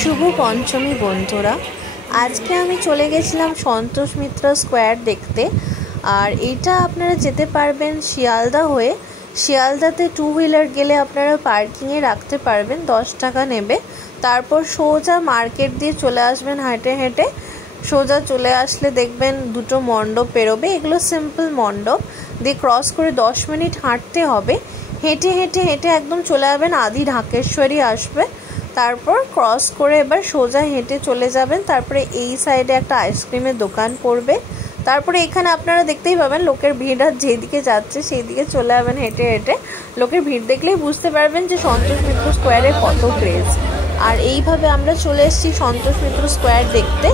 শুভ পঞ্চমী বন্ধুরা, আজকে আমি চলে গেছিলাম সন্তোষ মিত্র স্কোয়ার দেখতে। আর এটা আপনারা যেতে পারবেন শিয়ালদা হয়ে। শিয়ালদাতে টু হুইলার গেলে আপনারা পার্কিংয়ে রাখতে পারবেন, 10 টাকা নেবে। তারপর সোজা মার্কেট দিয়ে চলে আসবেন হেঁটে হেঁটে। সোজা চলে আসলে দেখবেন দুটো মণ্ডপ পেরোবে, এগুলো সিম্পল মণ্ডপ দিয়ে ক্রস করে 10 মিনিট হাঁটতে হবে। হেঁটে হেঁটে হেঁটে একদম চলে যাবেন আদি ঢাকেশ্বরী আসবে। তারপর ক্রস করে এবার সোজা হেঁটে চলে যাবেন। তারপরে এই সাইডে একটা আইসক্রিমের দোকান পড়বে। তারপরে এখানে আপনারা দেখতেই পাবেন লোকের ভিড়, আর যেদিকে যাচ্ছে সেই দিকে চলে যাবেন হেঁটে হেঁটে। লোকের ভিড় দেখলেই বুঝতে পারবেন যে সন্তোষ মিত্র স্কোয়ারে কত ক্রেজ। আর এইভাবে আমরা চলে এসেছি সন্তোষ মিত্র স্কোয়ার দেখতে।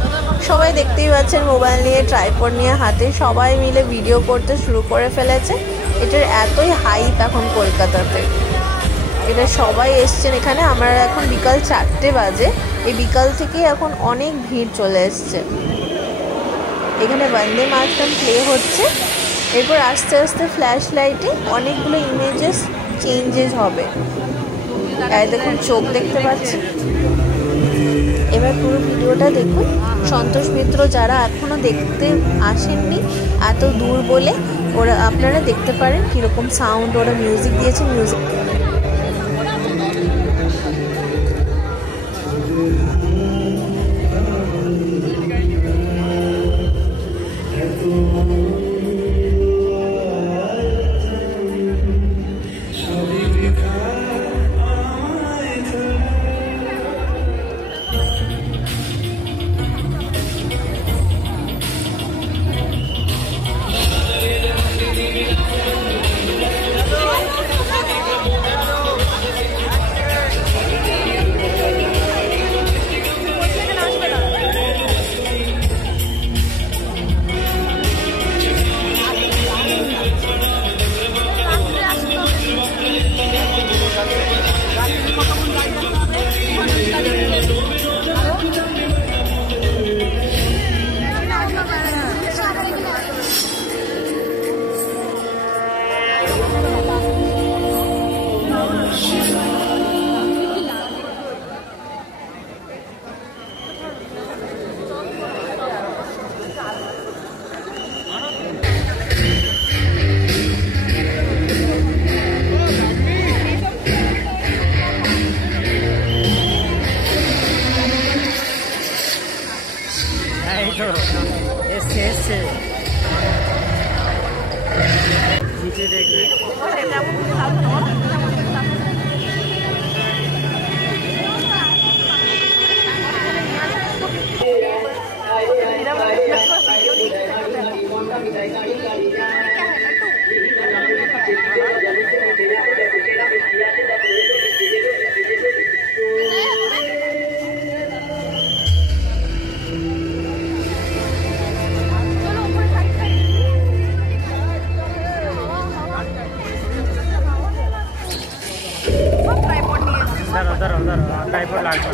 সবাই দেখতেই পাচ্ছেন মোবাইল নিয়ে, ট্রাইপড নিয়ে হাতে, সবাই মিলে ভিডিও করতে শুরু করে ফেলেছে। এটার এতই হাইপ এখন কলকাতাতে, এটা সবাই এসছেন এখানে। আমরা এখন বিকাল 4টে বাজে, এই বিকাল থেকে এখন অনেক ভিড় চলে এসছে। এখানে বন্দে মাতরম প্লে হচ্ছে। এরপর আস্তে আস্তে ফ্ল্যাশ লাইটে অনেকগুলো ইমেজেস চেঞ্জেস হবে। এই দেখুন চোখ দেখতে পাচ্ছেন। এবার পুরো ভিডিওটা দেখুন। সন্তোষ মিত্র যারা এখনও দেখতে আসেননি এত দূর বলে, ওরা আপনারা দেখতে পারেন কীরকম সাউন্ড, ওরা মিউজিক দিয়েছে। মিউজিক নিচে দেখবে। ट्राइपॉड लाइट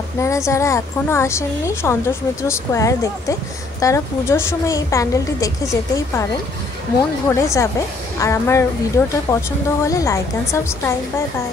আপনারা যারা এখনও আসেননি সন্তোষ মিত্র স্কোয়ার দেখতে, তারা পুজোর সময় এই প্যান্ডেলটি দেখে যেতেই পারেন, মন ভরে যাবে। আর আমার ভিডিওটা পছন্দ হলে like and subscribe. Bye bye.